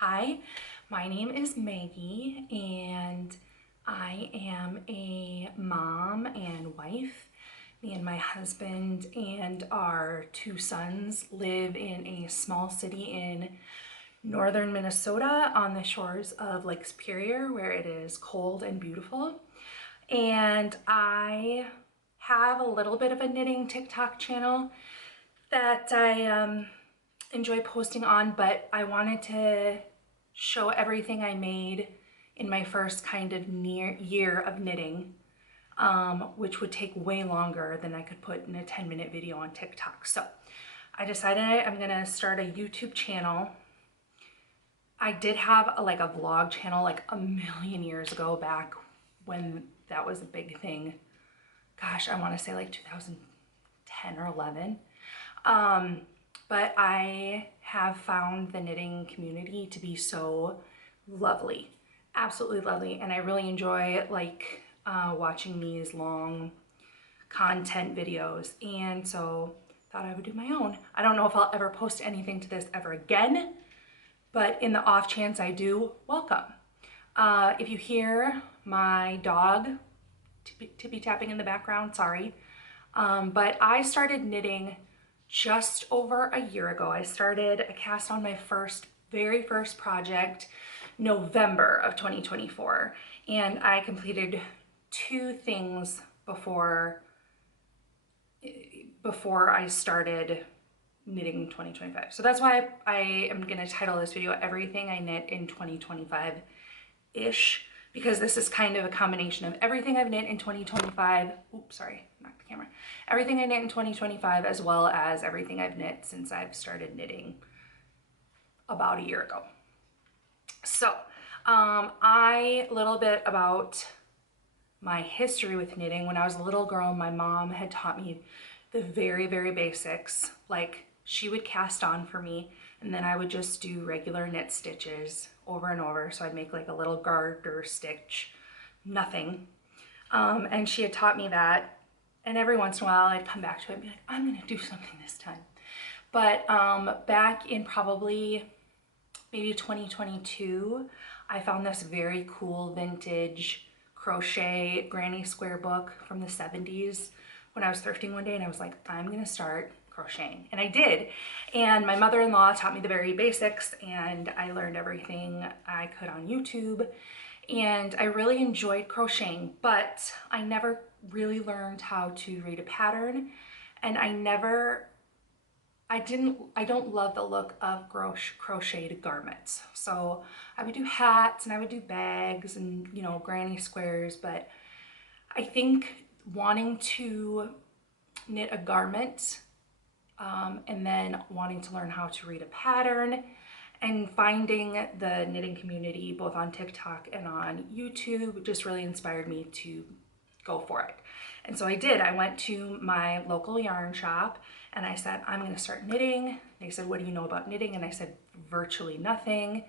Hi, my name is Maggie and I am a mom and wife. Me and my husband and our two sons live in a small city in northern Minnesota on the shores of Lake Superior, where it is cold and beautiful. And I have a little bit of a knitting TikTok channel that I enjoy posting on, but I wanted to show everything I made in my first kind of year of knitting, which would take way longer than I could put in a 10-minute video on TikTok. So I decided I'm gonna start a YouTube channel. I did have a vlog channel like a million years ago, back when that was a big thing. Gosh, I wanna say like 2010 or 11. But I have found the knitting community to be so lovely, absolutely lovely. And I really enjoy watching these long content videos. And so thought I would do my own. I don't know if I'll ever post anything to this ever again, but in the off chance I do, welcome. If you hear my dog tippy tapping in the background, sorry. But I started knitting just over a year ago. I cast on my very first project November of 2024, and I completed two things before I started knitting 2025. So that's why I am going to title this video Everything I Knit in 2025-ish, because this is kind of a combination of everything I've knit in 2025. Oops, sorry, knocked the camera. Everything I knit in 2025, as well as everything I've knit since I've started knitting about a year ago. So a little bit about my history with knitting. When I was a little girl, my mom had taught me the very, very basics. Like, she would cast on for me, and then I would just do regular knit stitches over and over. So I'd make like a little garter stitch, nothing. And she had taught me that. And every once in a while I'd come back to it and be like, I'm gonna do something this time. But back in probably maybe 2022, I found this very cool vintage crochet granny square book from the 70s when I was thrifting one day, and I was like, I'm gonna start crocheting. And I did. And my mother-in-law taught me the very basics, and I learned everything I could on YouTube. And I really enjoyed crocheting, but I never really learned how to read a pattern. And I don't love the look of crocheted garments. So I would do hats and I would do bags and, you know, granny squares, but I think wanting to knit a garment and then wanting to learn how to read a pattern and finding the knitting community both on TikTok and on YouTube just really inspired me to go for it. And so I did. I went to my local yarn shop and I said, I'm going to start knitting. They said, what do you know about knitting? And I said, virtually nothing.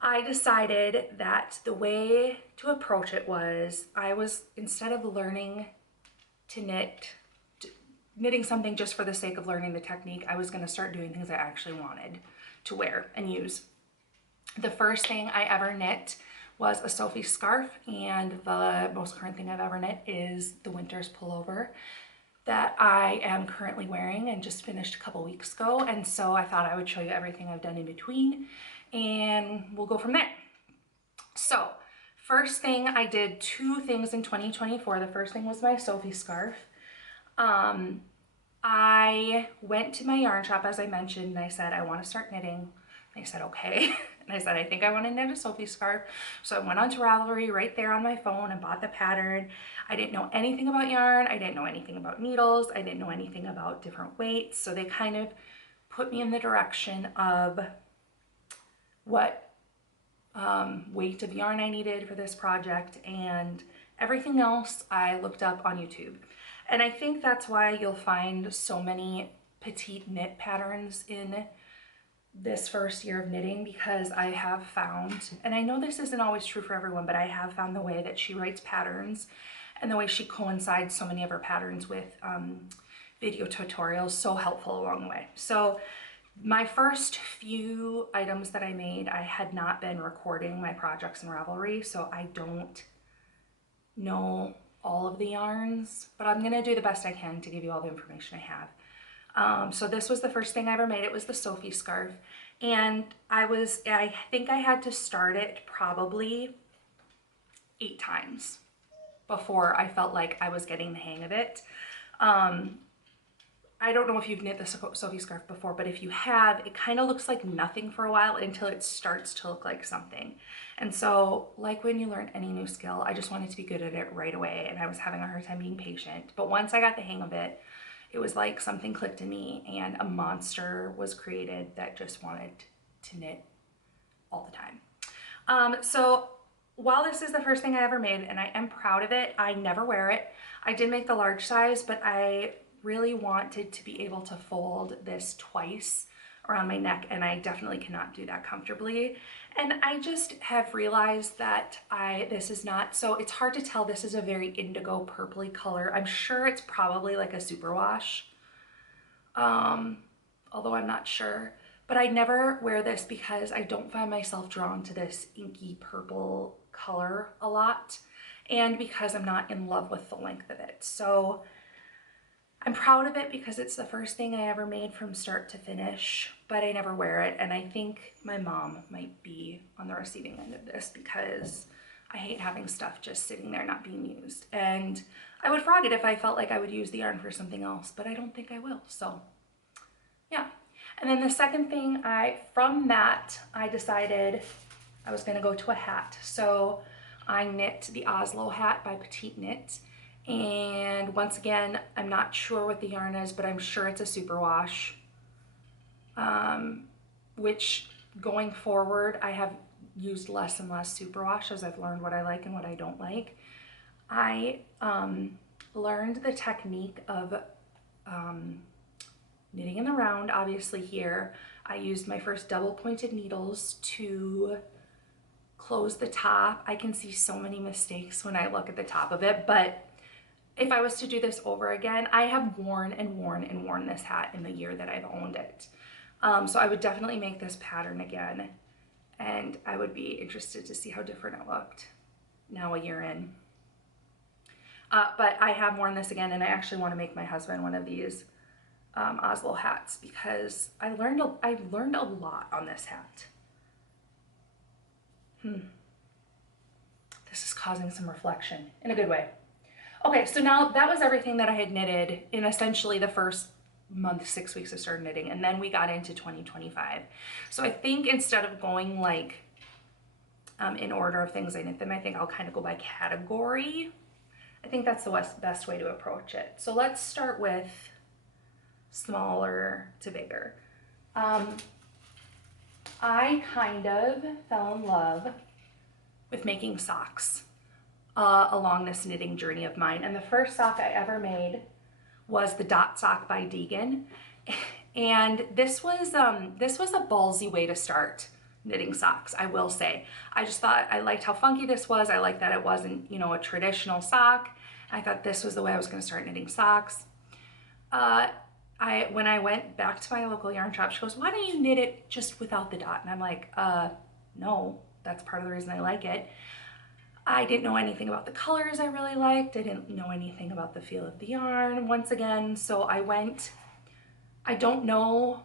I decided that the way to approach it was, instead of learning to knitting something just for the sake of learning the technique, I was going to start doing things I actually wanted to wear and use. The first thing I ever knit was a Sophie scarf, and the most current thing I've ever knit is the winter's pullover that I am currently wearing and just finished a couple weeks ago. And so I thought I would show you everything I've done in between, and we'll go from there. So first thing, I did two things in 2024. The first thing was my Sophie scarf. I went to my yarn shop, as I mentioned, and I said, I want to start knitting. They said, okay. And I said, I think I want to knit a Sophie scarf. So I went onto Ravelry right there on my phone and bought the pattern. I didn't know anything about yarn. I didn't know anything about needles. I didn't know anything about different weights. So they kind of put me in the direction of what weight of yarn I needed for this project, and everything else I looked up on YouTube. And I think that's why you'll find so many petite knit patterns in this first year of knitting, because I have found, and I know this isn't always true for everyone, but I have found the way that she writes patterns and the way she coincides so many of her patterns with video tutorials so helpful along the way. So My first few items that I made, I had not been recording my projects in Ravelry, so I don't know all of the yarns, but I'm gonna do the best I can to give you all the information I have. So this was the first thing I ever made. It was the Sophie scarf. And I think I had to start it probably 8 times before I felt like I was getting the hang of it. I don't know if you've knit the Sophie scarf before, but if you have, it kind of looks like nothing for a while until it starts to look like something. And so, like when you learn any new skill, I just wanted to be good at it right away, and I was having a hard time being patient. But once I got the hang of it, it was like something clicked in me and a monster was created that just wanted to knit all the time. So while this is the first thing I ever made and I am proud of it, I never wear it. I did make the large size, but I really wanted to be able to fold this twice around my neck, and I definitely cannot do that comfortably. And I just have realized that this is not, so it's hard to tell. This is a very indigo purpley color. I'm sure it's probably like a superwash, although I'm not sure. But I never wear this because I don't find myself drawn to this inky purple color a lot, and because I'm not in love with the length of it. So I'm proud of it because it's the first thing I ever made from start to finish, but I never wear it. And I think my mom might be on the receiving end of this because I hate having stuff just sitting there not being used. And I would frog it if I felt like I would use the yarn for something else, but I don't think I will. So yeah. And then the second thing, from that, I decided I was gonna go to a hat. So I knit the Oslo hat by Petite Knit. And once again, I'm not sure what the yarn is, but I'm sure it's a superwash, which going forward, I have used less and less superwash as I've learned what I like and what I don't like. I learned the technique of knitting in the round, obviously here. I used my first double pointed needles to close the top. I can see so many mistakes when I look at the top of it, but if I was to do this over again, I have worn and worn and worn this hat in the year that I've owned it. So I would definitely make this pattern again, and I would be interested to see how different it looked now a year in. But I have worn this again, and I actually want to make my husband one of these Oslo hats because I learned a lot on this hat. This is causing some reflection in a good way. Okay, so now that was everything that I had knitted in essentially the first month, 6 weeks I started knitting, and then we got into 2025. So I think instead of going like in order of things I knit them, I think I'll kind of go by category. I think that's the best way to approach it. So let's start with smaller to bigger. I kind of fell in love with making socks along this knitting journey of mine. And the first sock I ever made was the Dot Sock by Deegan. And this was a ballsy way to start knitting socks, I will say. I just thought I liked how funky this was. I liked that it wasn't, you know, a traditional sock. I thought this was the way I was gonna start knitting socks. When I went back to my local yarn shop, she goes, why don't you knit it just without the dot? And I'm like, no, that's part of the reason I like it. I didn't know anything about the colors I really liked. I didn't know anything about the feel of the yarn once again. So I don't know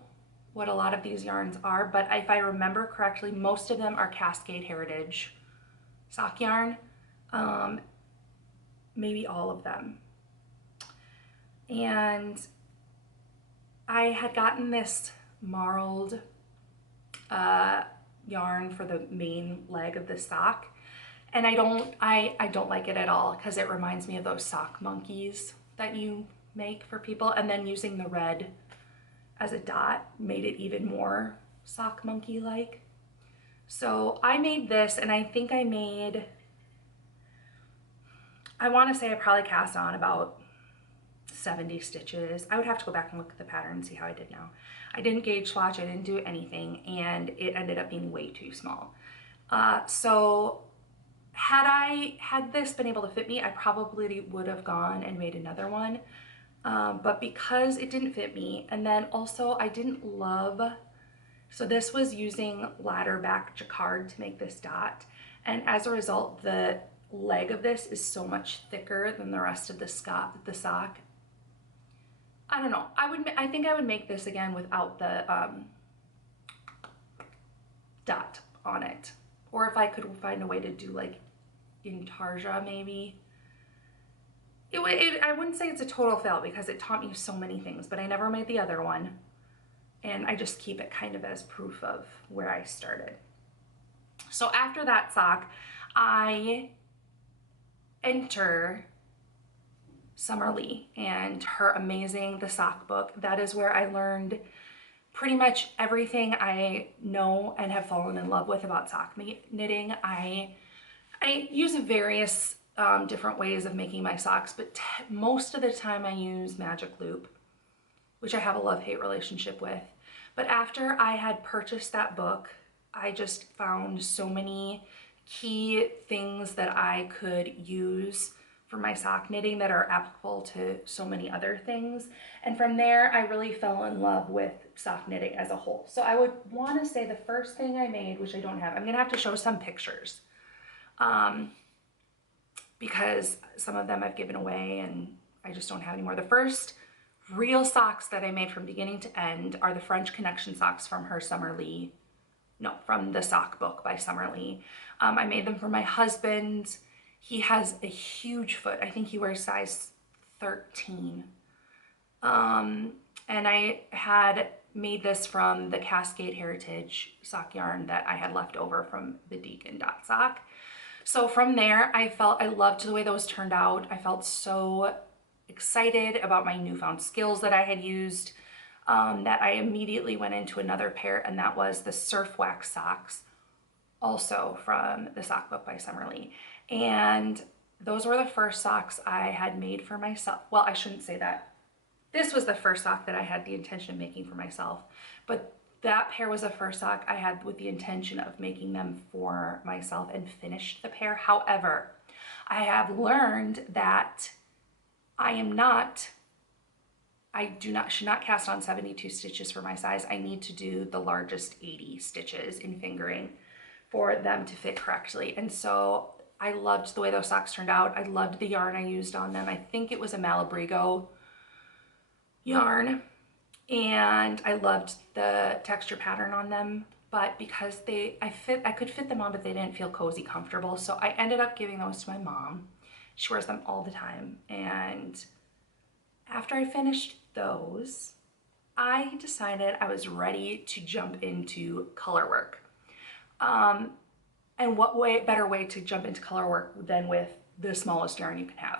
what a lot of these yarns are, but if I remember correctly, most of them are Cascade Heritage sock yarn. Maybe all of them. And I had gotten this marled yarn for the main leg of the sock. And I don't like it at all because it reminds me of those sock monkeys that you make for people. And then using the red as a dot made it even more sock monkey-like. So I made this, and I think I want to say I probably cast on about 70 stitches. I would have to go back and look at the pattern and see how I did now. I didn't gauge swatch, I didn't do anything, and it ended up being way too small. So had this been able to fit me, I probably would have gone and made another one. But because it didn't fit me, and then also I didn't love So this was using ladder back jacquard to make this dot. And as a result, the leg of this is so much thicker than the rest of the sock. I don't know. I think I would make this again without the dot on it. Or if I could find a way to do like intarsia maybe. I wouldn't say it's a total fail because it taught me so many things, but I never made the other one. And I just keep it kind of as proof of where I started. So after that sock, I enter Summer Lee and her amazing The Sock Book. That is where I learned pretty much everything I know and have fallen in love with about sock knitting. I use various different ways of making my socks, but most of the time I use Magic Loop, which I have a love-hate relationship with. But after I had purchased that book, I just found so many key things that I could use for my sock knitting that are applicable to so many other things. And from there, I really fell in love with sock knitting as a whole. So I would want to say the first thing I made, which I don't have, I'm gonna have to show some pictures because some of them I've given away and I just don't have anymore. The first real socks that I made from beginning to end are the French Connection socks from from the Sock Book by Summer Lee. I made them for my husband. He has a huge foot. I think he wears size 13. And I had made this from the Cascade Heritage sock yarn that I had left over from the Deacon Dot sock. So from there, I loved the way those turned out. I felt so excited about my newfound skills that I had used that I immediately went into another pair, and that was the Surf Wax socks, also from the Sock Book by Summer Lee. And those were the first socks I had made for myself. Well, I shouldn't say that. This was the first sock that I had the intention of making for myself, but that pair was the first sock I had with the intention of making them for myself and finished the pair. However, I have learned that should not cast on 72 stitches for my size. I need to do the largest 80 stitches in fingering for them to fit correctly. And so I loved the way those socks turned out. I loved the yarn I used on them. I think it was a Malabrigo yarn, and I loved the texture pattern on them, but because I could fit them on, but they didn't feel cozy comfortable. So I ended up giving those to my mom. She wears them all the time. And after I finished those, I decided I was ready to jump into color work. And what better way to jump into color work than with the smallest yarn you can have.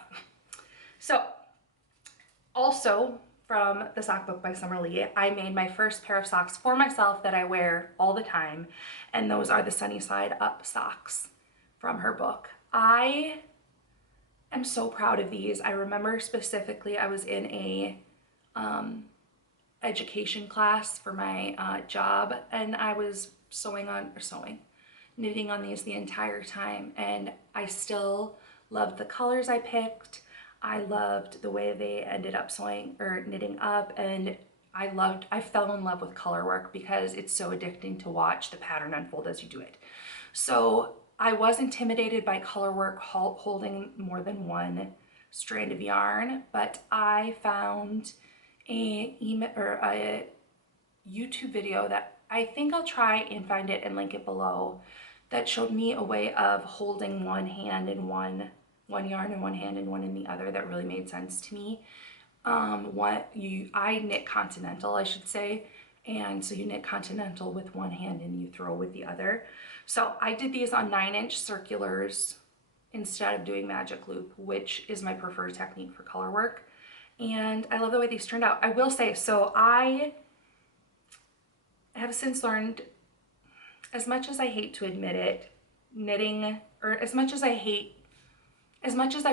So also from the Sock Book by Summer Lee, I made my first pair of socks for myself that I wear all the time, and those are the Sunny Side Up socks from her book. I am so proud of these. I remember specifically I was in a education class for my job, and I was knitting on these the entire time, and I still loved the colors I picked. I loved the way they ended up knitting up, and I fell in love with color work because it's so addicting to watch the pattern unfold as you do it. So I was intimidated by color work holding more than one strand of yarn, but I found a YouTube video that I think I'll try and find it and link it below, that showed me a way of holding one hand in one yarn in one hand and one in the other that really made sense to me. I knit continental, I should say, and so you knit continental with one hand and you throw with the other. So I did these on 9-inch circulars instead of doing Magic Loop, which is my preferred technique for color work, and I love the way these turned out. I will say, so I have since learned, as much as I hate to admit it, knitting, or as much as I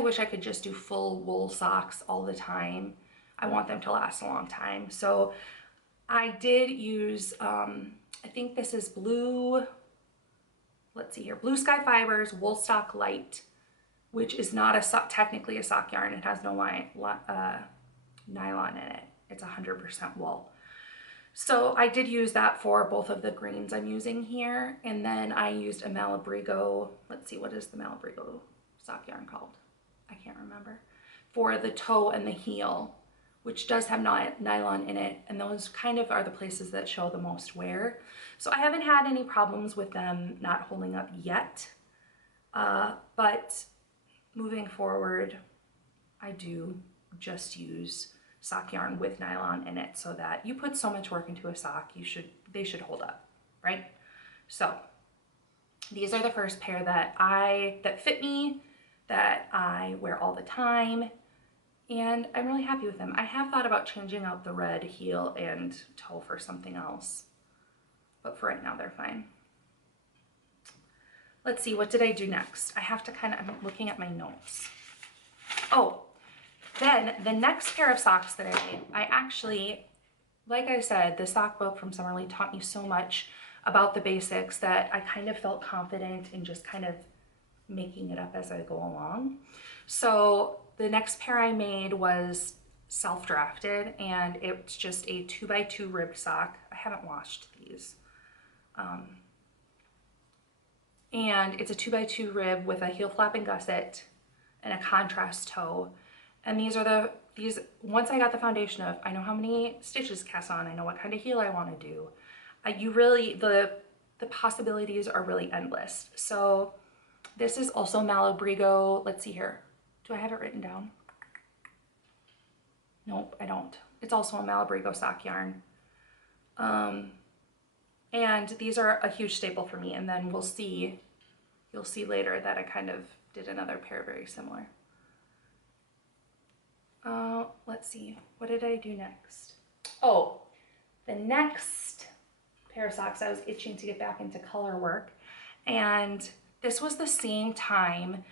wish I could just do full wool socks all the time, I want them to last a long time. So I did use, I think this is Blue Sky Fibers Woolstock Light, which is not technically a sock yarn. It has no nylon in it. It's 100% wool. So I did use that for both of the greens I'm using here. And then I used a Malabrigo, let's see, what is the Malabrigo sock yarn called? I can't remember. For the toe and the heel, which does have nylon in it. And those kind of are the places that show the most wear. So I haven't had any problems with them not holding up yet. But moving forward, I do just use sock yarn with nylon in it, so that you put so much work into a sock, they should hold up, right? So these are the first pair that fit me, that I wear all the time, and I'm really happy with them. I have thought about changing out the red heel and toe for something else, but for right now they're fine. Let's see, what did I do next? I'm looking at my notes. Oh, then the next pair of socks that I made, I actually, like I said, the sock book from Summerly taught me so much about the basics that I kind of felt confident in just kind of making it up as I go along. So the next pair I made was self-drafted, and it's just a 2x2 ribbed sock. I haven't washed these. And it's a 2x2 rib with a heel flap and gusset and a contrast toe. And once I got the foundation of, I know how many stitches cast on, I know what kind of heel I want to do. The possibilities are really endless. So this is also Malabrigo. Let's see here. Do I have it written down? Nope, I don't. It's also a Malabrigo sock yarn. And these are a huge staple for me. And then you'll see later that I kind of did another pair very similar. Let's see, what did I do next? Oh, the next pair of socks, I was itching to get back into color work. And this was the same time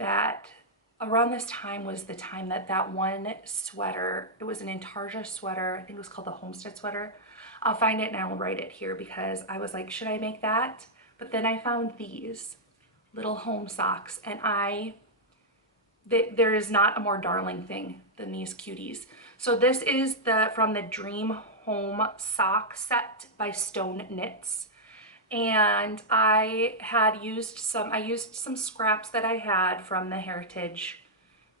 around this time was the time that one sweater, it was an Intarsia sweater, I think it was called the Homestead sweater. I'll find it and I will write it here, because I was like, should I make that? But then I found these little home socks, and there is not a more darling thing than these cuties. So this is from the Dream Home sock set by Stone Knits. And I used some scraps that I had from the Heritage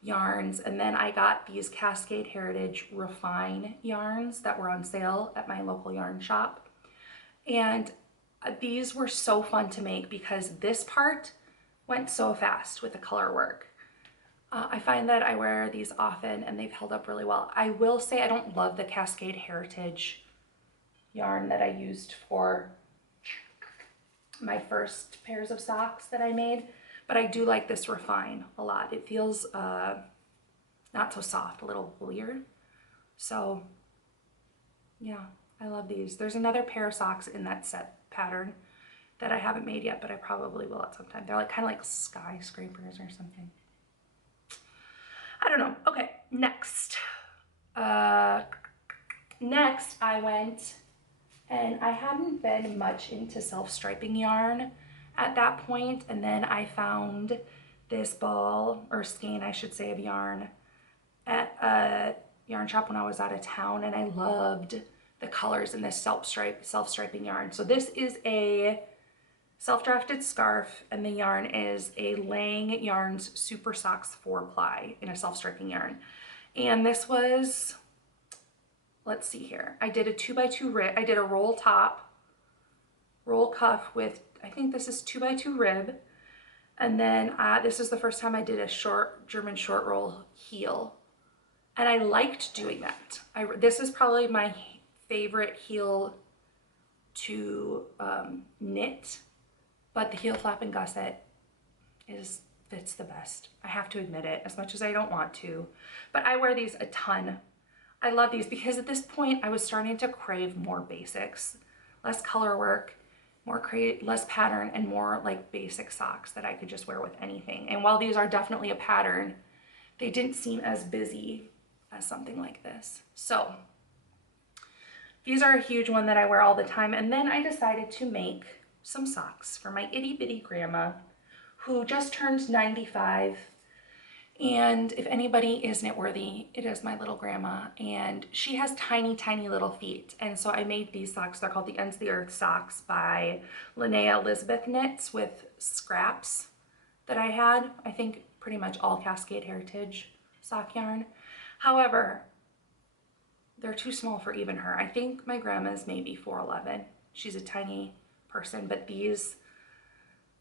yarns, and then I got these Cascade Heritage Refine yarns that were on sale at my local yarn shop. And these were so fun to make because this part went so fast with the color work. I find that I wear these often and they've held up really well. I will say I don't love the Cascade Heritage yarn that I used for my first pairs of socks that I made, but I do like this Refine a lot. It feels not so soft, a little woolier. So yeah, I love these. There's another pair of socks in that set pattern that I haven't made yet, but I probably will at some time. They're kind of like skyscrapers or something. I don't know. Okay, next. Next I went, and I hadn't been much into self-striping yarn at that point, and then I found this ball, or skein I should say, of yarn at a yarn shop when I was out of town, and I loved the colors in this self-striping yarn. So this is a self-drafted scarf, and the yarn is a Lang Yarns Super Socks 4-ply in a self-striping yarn. And this was, let's see here, I did a 2x2 rib. I did a roll top, roll cuff with, I think this is 2x2 rib. And then this is the first time I did a German short roll heel. And I liked doing that. This is probably my favorite heel to knit, but the heel flap and gusset fits the best. I have to admit it, as much as I don't want to, but I wear these a ton. I love these because at this point I was starting to crave more basics, less color work, less pattern, and more like basic socks that I could just wear with anything. And while these are definitely a pattern, they didn't seem as busy as something like this. So these are a huge one that I wear all the time. And then I decided to make some socks for my itty bitty grandma who just turned 95. And if anybody is knitworthy, it is my little grandma, and she has tiny, tiny little feet. And so I made these socks. They're called the Ends of the Earth socks by Linnea Elizabeth Knits with scraps that I had. I think pretty much all Cascade Heritage sock yarn. However, they're too small for even her. I think my grandma's maybe 4'11". She's a tiny person, but these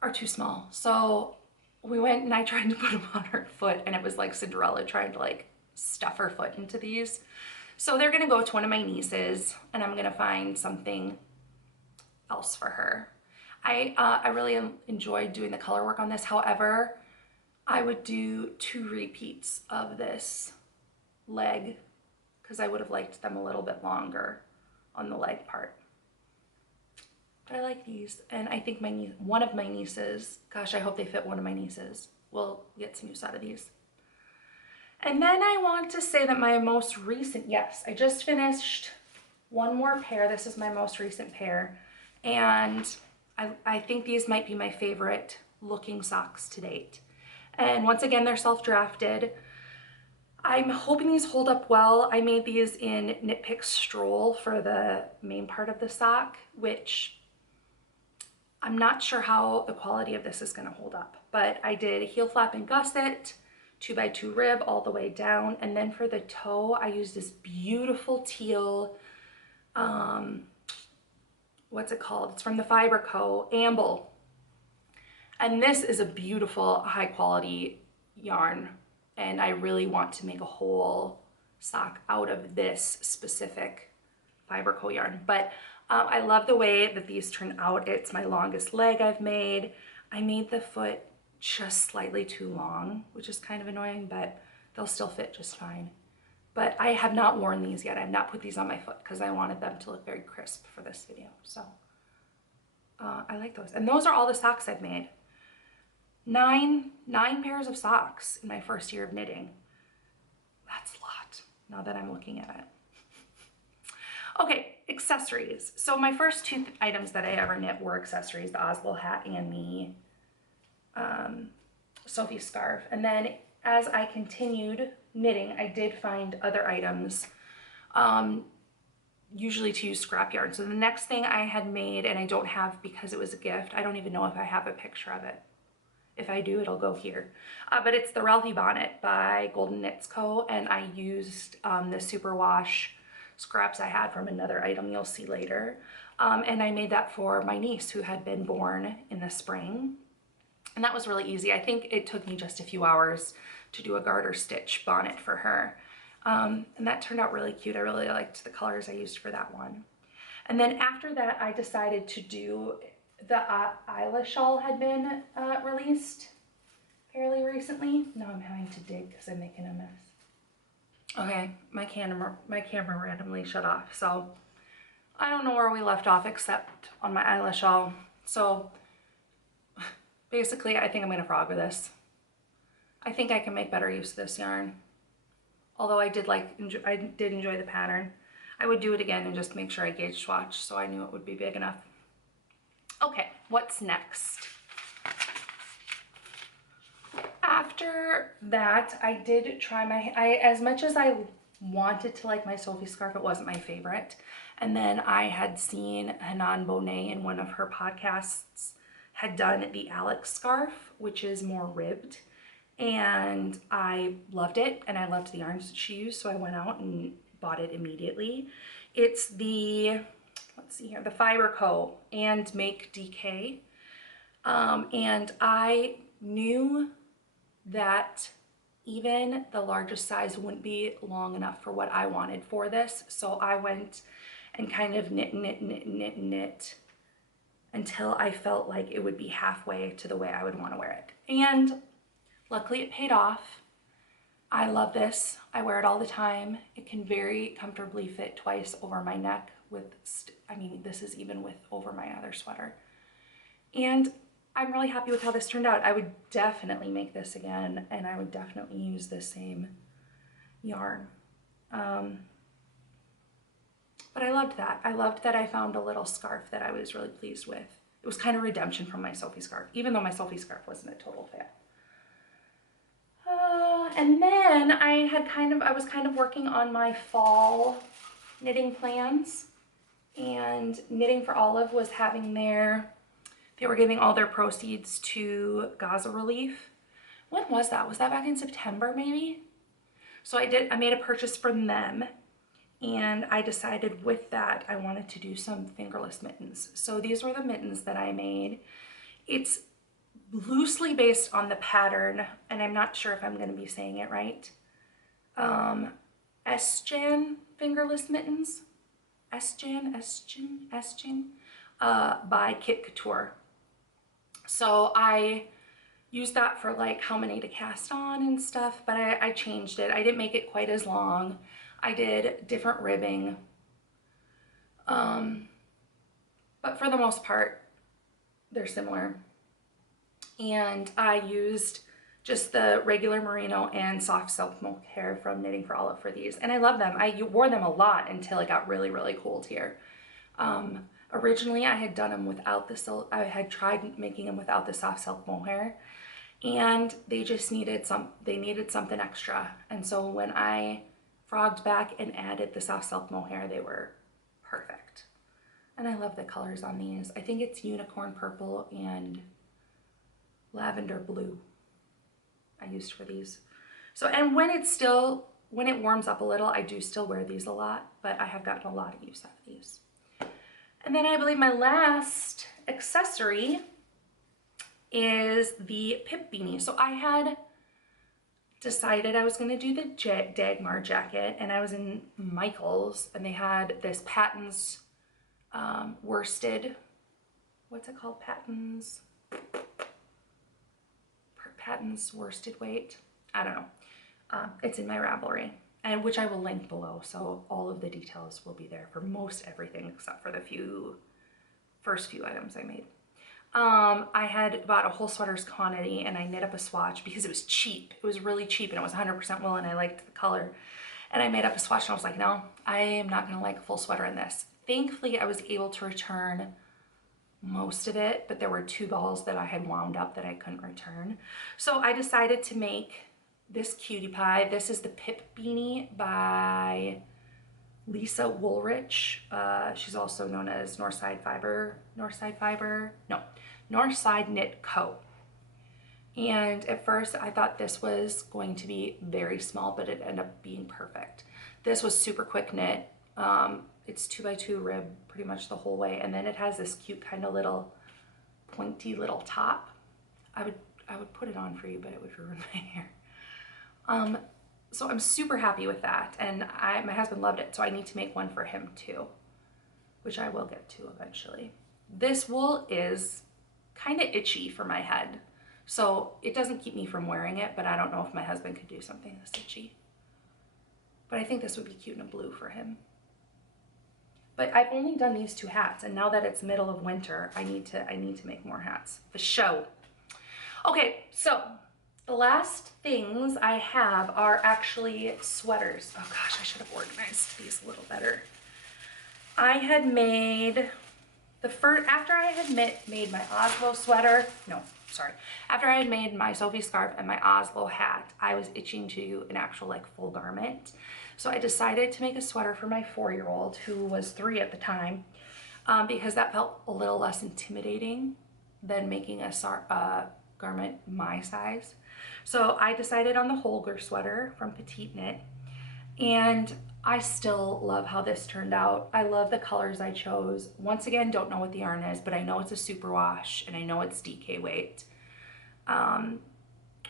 are too small. So we went and I tried to put them on her foot, and it was like Cinderella trying to like stuff her foot into these. So they're gonna go to one of my nieces, and I'm gonna find something else for her. I really enjoyed doing the color work on this. However, I would do 2 repeats of this leg because I would have liked them a little bit longer on the leg part. But I like these, and I think one of my nieces, gosh, I hope they fit one of my nieces, will get some use out of these. And then I want to say that my most recent, yes, I just finished one more pair. This is my most recent pair, and I think these might be my favorite looking socks to date. And once again, they're self-drafted. I'm hoping these hold up well. I made these in Knit Pick Stroll for the main part of the sock, which I'm not sure how the quality of this is gonna hold up, but I did heel flap and gusset, 2x2 rib all the way down. And then for the toe, I used this beautiful teal, what's it called? It's from the Fiber Co. Amble. And this is a beautiful high quality yarn. And I really want to make a whole sock out of this specific Fiber Co. yarn. But I love the way that these turn out. It's my longest leg I've made. I made the foot just slightly too long, which is kind of annoying, but they'll still fit just fine. But I have not worn these yet. I have not put these on my foot because I wanted them to look very crisp for this video. So I like those. And those are all the socks I've made. Nine pairs of socks in my first year of knitting. That's a lot now that I'm looking at it. Okay, accessories. So my first 2 items that I ever knit were accessories, the Oswald hat and the Sophie scarf. And then as I continued knitting, I did find other items, usually to use scrap yarn. So the next thing I had made, and I don't have because it was a gift, I don't even know if I have a picture of it. If I do, it'll go here. But it's the Ralphie bonnet by Golden Knits Co. And I used the superwash scraps I had from another item you'll see later. And I made that for my niece who had been born in the spring. And that was really easy. I think it took me just a few hours to do a garter stitch bonnet for her. And that turned out really cute. I really liked the colors I used for that one. And then after that, I decided to do the Isla shawl had been released fairly recently. Now I'm having to dig because I'm making a mess. Okay, my camera randomly shut off, so I don't know where we left off except on my Isla shawl. So basically, I think I'm gonna frog with this. I think I can make better use of this yarn. Although I did enjoy the pattern. I would do it again and just make sure I gauge swatch so I knew it would be big enough. Okay, what's next? After that, I did try as much as I wanted to like my Sophie scarf, it wasn't my favorite. And then I had seen Hanan Bonet in one of her podcasts had done the Alex scarf, which is more ribbed. And I loved it, and I loved the yarns that she used, so I went out and bought it immediately. It's the, let's see here, the Fiber Co. and Make DK. And I knew that even the largest size wouldn't be long enough for what I wanted for this. So I went and kind of knit until I felt like it would be halfway to the way I would want to wear it. And luckily it paid off. I love this. I wear it all the time. It can very comfortably fit twice over my neck with, I mean, this is even with over my other sweater. And I'm really happy with how this turned out. I would definitely make this again, and I would definitely use this same yarn. But I loved that. I loved that I found a little scarf that I was really pleased with. It was kind of redemption from my Sophie scarf, even though my Sophie scarf wasn't a total fit. And then I was kind of working on my fall knitting plans, and Knitting for Olive was having they were giving all their proceeds to Gaza Relief. When was that? Was that back in September maybe? So I made a purchase from them, and I decided with that I wanted to do some fingerless mittens. So these were the mittens that I made. It's loosely based on the pattern, and I'm not sure if I'm going to be saying it right. Esjan fingerless mittens. Esjan by Kit Couture. So I used that for like how many to cast on and stuff, but I changed it. I didn't make it quite as long. I did different ribbing. But for the most part, they're similar. And I used just the regular merino and soft silk mohair from Knitting for Olive for these. And I love them. I wore them a lot until it got really, really cold here. Originally I had done them without the silk. I had tried making them without the soft silk mohair, and they just needed something extra. And so when I frogged back and added the soft silk mohair, they were perfect. And I love the colors on these. I think it's unicorn purple and lavender blue I used for these. So, and when it warms up a little, I do still wear these a lot, but I have gotten a lot of use out of these. And then I believe my last accessory is the pip beanie. So I had decided I was going to do the Dagmar jacket, and I was in Michael's, and they had this Patton's worsted, what's it called? Patton's worsted weight. I don't know. It's in my Ravelry, and which I will link below, so all of the details will be there for most everything except for the first few items I made. I had bought a whole sweater's quantity, and I knit up a swatch because it was cheap. It was really cheap, and it was 100% wool, and I liked the color. And I made up a swatch, and I was like, no, I am not gonna like a full sweater in this. Thankfully, I was able to return most of it, but there were 2 balls that I had wound up that I couldn't return. So I decided to make this cutie pie. This is the Pip Beanie by Lisa Woolrich. She's also known as Northside Knit Co. And at first I thought this was going to be very small, but it ended up being perfect. This was super quick knit. It's 2x2 rib pretty much the whole way, and then it has this cute kind of little pointy little top. I would put it on for you, but it would ruin my hair. So I'm super happy with that, and my husband loved it, so I need to make one for him too, which I will get to eventually. This wool is kind of itchy for my head, so it doesn't keep me from wearing it, but I don't know if my husband could do something this itchy. But I think this would be cute in a blue for him. But I've only done these 2 hats, and now that it's middle of winter, I need to make more hats. The show. Okay, so the last things I have are actually sweaters. Oh gosh, I should have organized these a little better. I had made after I had made my Oslo sweater, after I had made my Sophie scarf and my Oslo hat, I was itching to do an actual like full garment. So I decided to make a sweater for my 4-year-old, who was 3 at the time, because that felt a little less intimidating than making a garment my size. So I decided on the Holger sweater from Petite Knit, and I still love how this turned out. I love the colors I chose. Once again, don't know what the yarn is, but I know it's a superwash, and I know it's DK weight.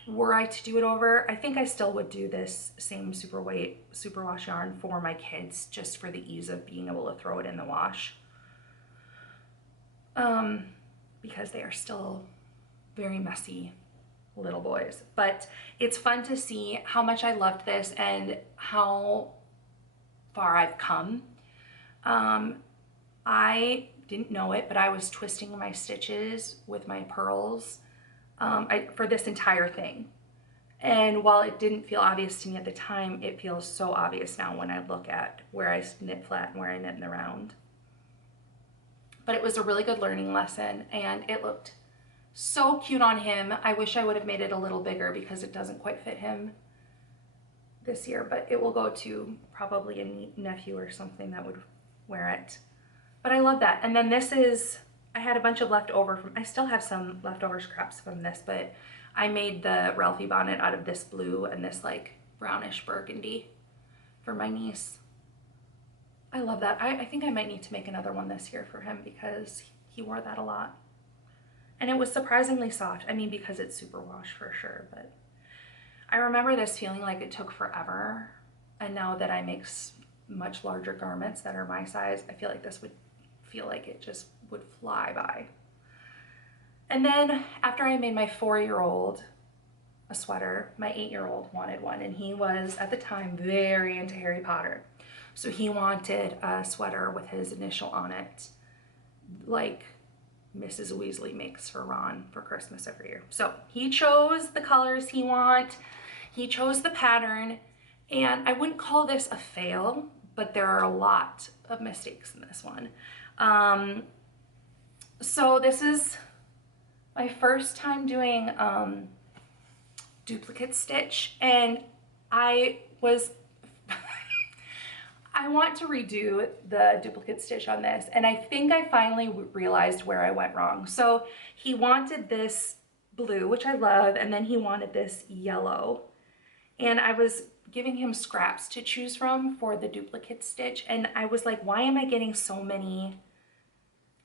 Were I to do it over, I think I still would do this same superwash yarn for my kids, just for the ease of being able to throw it in the wash. Because they are still very messy little boys. But it's fun to see how much I loved this and how far I've come. I didn't know it, but I was twisting my stitches with my pearls for this entire thing. And while it didn't feel obvious to me at the time, it feels so obvious now when I look at where I knit flat and where I knit in the round. But it was a really good learning lesson, and it looked so cute on him. I wish I would have made it a little bigger because it doesn't quite fit him this year, but it will go to probably a nephew or something that would wear it. But I love that. And then this is, I had a bunch of leftover from, I still have some leftover scraps from this, but I made the Ralphie bonnet out of this blue and this like brownish burgundy for my niece. I love that. I think I might need to make another one this year for him because he wore that a lot. And it was surprisingly soft. I mean, because it's superwash for sure, but I remember this feeling like it took forever. And now that I make much larger garments that are my size, I feel like this would feel like it just would fly by. And then after I made my 4-year-old a sweater, my 8-year-old wanted one, and he was at the time very into Harry Potter. So he wanted a sweater with his initial on it, like Mrs. Weasley makes for Ron for Christmas every year. So he chose the colors he want, he chose the pattern, and I wouldn't call this a fail, but there are a lot of mistakes in this one. So this is my first time doing duplicate stitch, and I want to redo the duplicate stitch on this, and I think I finally realized where I went wrong. So he wanted this blue, which I love, and then he wanted this yellow, and I was giving him scraps to choose from for the duplicate stitch, and I was like, why am I getting so many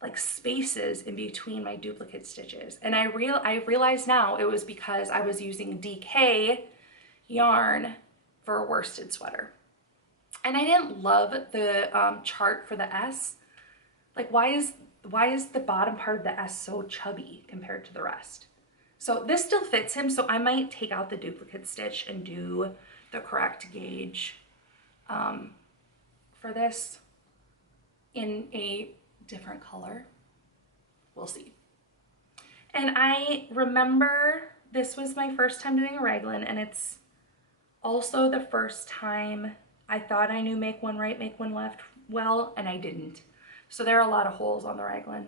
like spaces in between my duplicate stitches? And I realize now it was because I was using DK yarn for a worsted sweater. And I didn't love the chart for the S. Like, why is the bottom part of the S so chubby compared to the rest? So this still fits him, so I might take out the duplicate stitch and do the correct gauge for this in a different color. We'll see. And I remember this was my first time doing a raglan, and it's also the first time I thought I knew make one right, make one left well, and I didn't. So there are a lot of holes on the raglan.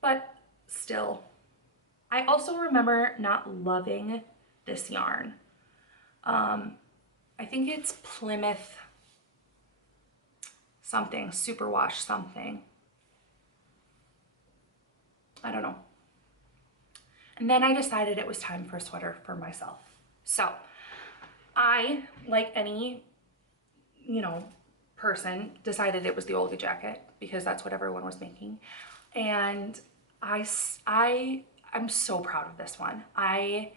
But still, I also remember not loving this yarn. I think it's Plymouth something, superwash something. I don't know. And then I decided it was time for a sweater for myself. So I, like any, person, decided it was the Olga jacket because that's what everyone was making. And I'm so proud of this one. I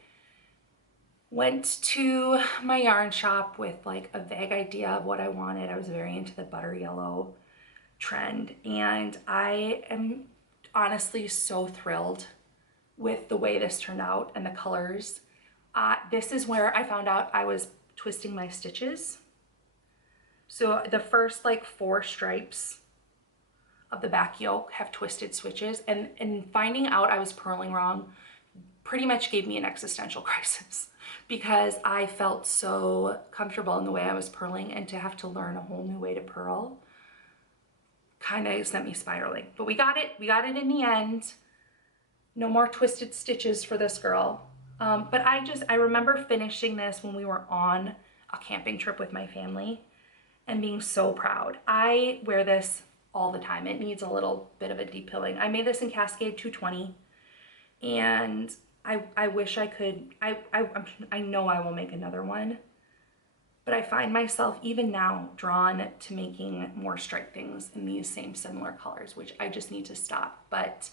went to my yarn shop with like a vague idea of what I wanted. I was very into the butter yellow trend, and I am honestly so thrilled with the way this turned out and the colors. This is where I found out I was twisting my stitches. So the first like 4 stripes of the back yoke have twisted switches, and finding out I was purling wrong pretty much gave me an existential crisis because I felt so comfortable in the way I was purling, and to have to learn a whole new way to purl kind of sent me spiraling. But we got it in the end. No more twisted stitches for this girl. But I remember finishing this when we were on a camping trip with my family and being so proud. I wear this all the time. It needs a little bit of a deep pilling. I made this in Cascade 220, and I wish I could, I know I will make another one, but I find myself even now drawn to making more stripe things in these same similar colors, which I just need to stop. But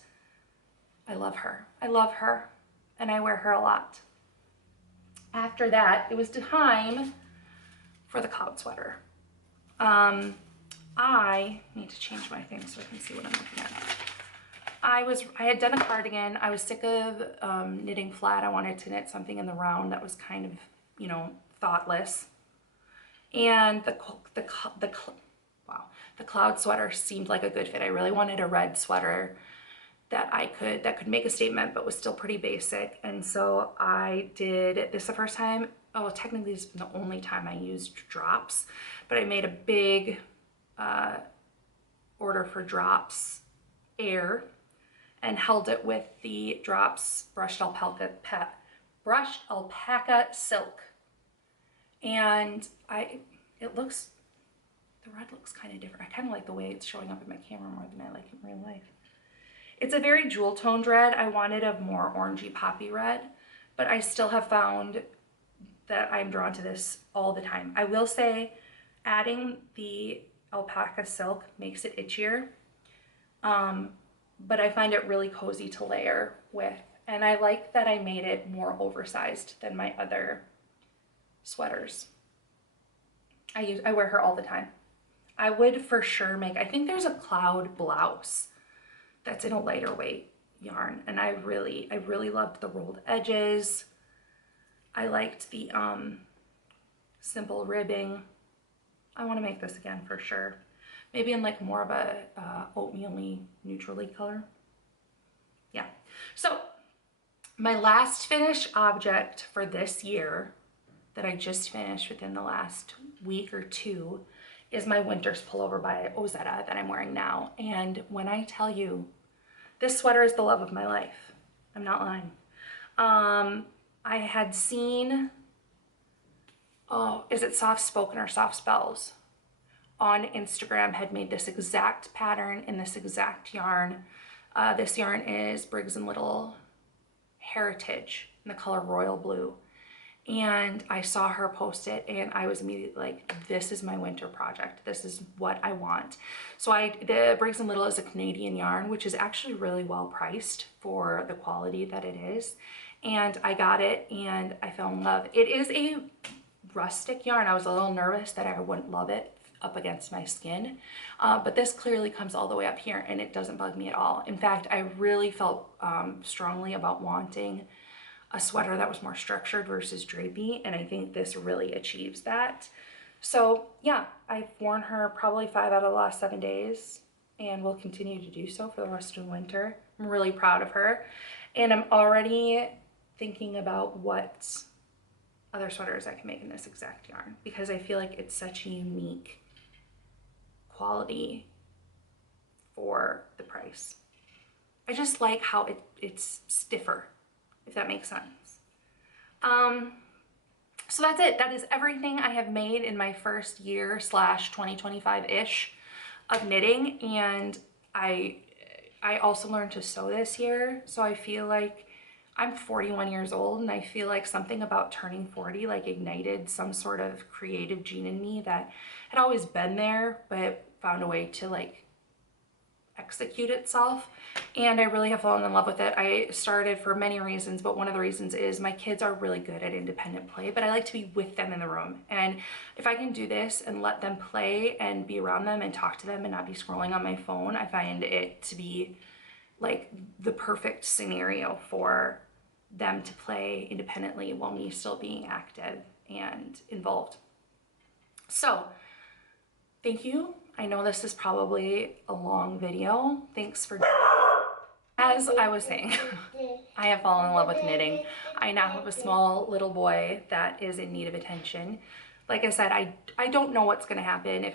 I love her. I love her, and I wear her a lot. After that, it was time for the cloud sweater. I need to change my thing so I can see what I'm looking at. I had done a cardigan. I was sick of knitting flat. I wanted to knit something in the round that was kind of, thoughtless. And the cloud sweater seemed like a good fit. I really wanted a red sweater that could make a statement but was still pretty basic. And so I did this the first time. Oh, technically this is the only time I used drops, but I made a big order for drops air and held it with the drops brushed alpaca silk. And it looks, the red looks kind of different. I kind of like the way it's showing up in my camera more than I like in real life. It's a very jewel toned red. I wanted a more orangey poppy red, but I still have found that I'm drawn to this all the time. I will say adding the alpaca silk makes it itchier, but I find it really cozy to layer with. And I like that I made it more oversized than my other sweaters. I wear her all the time. I would for sure make, I think there's a cloud blouse that's in a lighter weight yarn, and I really loved the rolled edges. I liked the simple ribbing. I want to make this again for sure. Maybe in like more of a oatmeal-y, neutrally color. Yeah. So my last finished object for this year that I just finished within the last week or two is my winter's pullover by Ozetta that I'm wearing now. And when I tell you, this sweater is the love of my life. I'm not lying. I had seen, oh, is it Soft Spoken or Soft Spells? On Instagram had made this exact pattern in this exact yarn. This yarn is Briggs & Little Heritage in the color Royal Blue. And I saw her post it and I was immediately like, this is my winter project. This is what I want. So the Briggs & Little is a Canadian yarn, which is actually really well priced for the quality that it is. And I got it and I fell in love. It is a rustic yarn. I was a little nervous that I wouldn't love it up against my skin, but this clearly comes all the way up here and it doesn't bug me at all. In fact, I really felt strongly about wanting a sweater that was more structured versus drapey, and I think this really achieves that. So yeah, I've worn her probably 5 out of the last 7 days and will continue to do so for the rest of the winter. I'm really proud of her, and I'm already thinking about what other sweaters I can make in this exact yarn because I feel like it's such a unique quality for the price. I just like how it's stiffer, if that makes sense. So that's it. That is everything I have made in my first year / 2025-ish of knitting. And I also learned to sew this year. So I feel like I'm 41 years old and I feel like something about turning 40 like ignited some sort of creative gene in me that had always been there, but found a way to like execute itself. And I really have fallen in love with it. I started for many reasons, but one of the reasons is my kids are really good at independent play, but I like to be with them in the room. And if I can do this and let them play and be around them and talk to them and not be scrolling on my phone, I find it to be like the perfect scenario for them to play independently while me still being active and involved. So thank you. I know this is probably a long video. Thanks for, as I was saying, I have fallen in love with knitting. I now have a small little boy that is in need of attention. Like I said, I don't know what's gonna happen if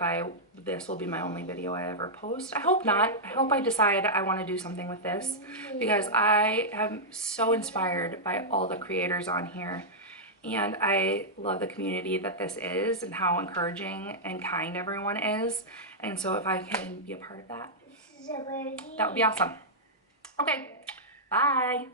this will be my only video I ever post. I hope not. I hope I decide I wanna do something with this because I am so inspired by all the creators on here. And I love the community that this is and how encouraging and kind everyone is. And so if I can be a part of that, that would be awesome. Okay, bye.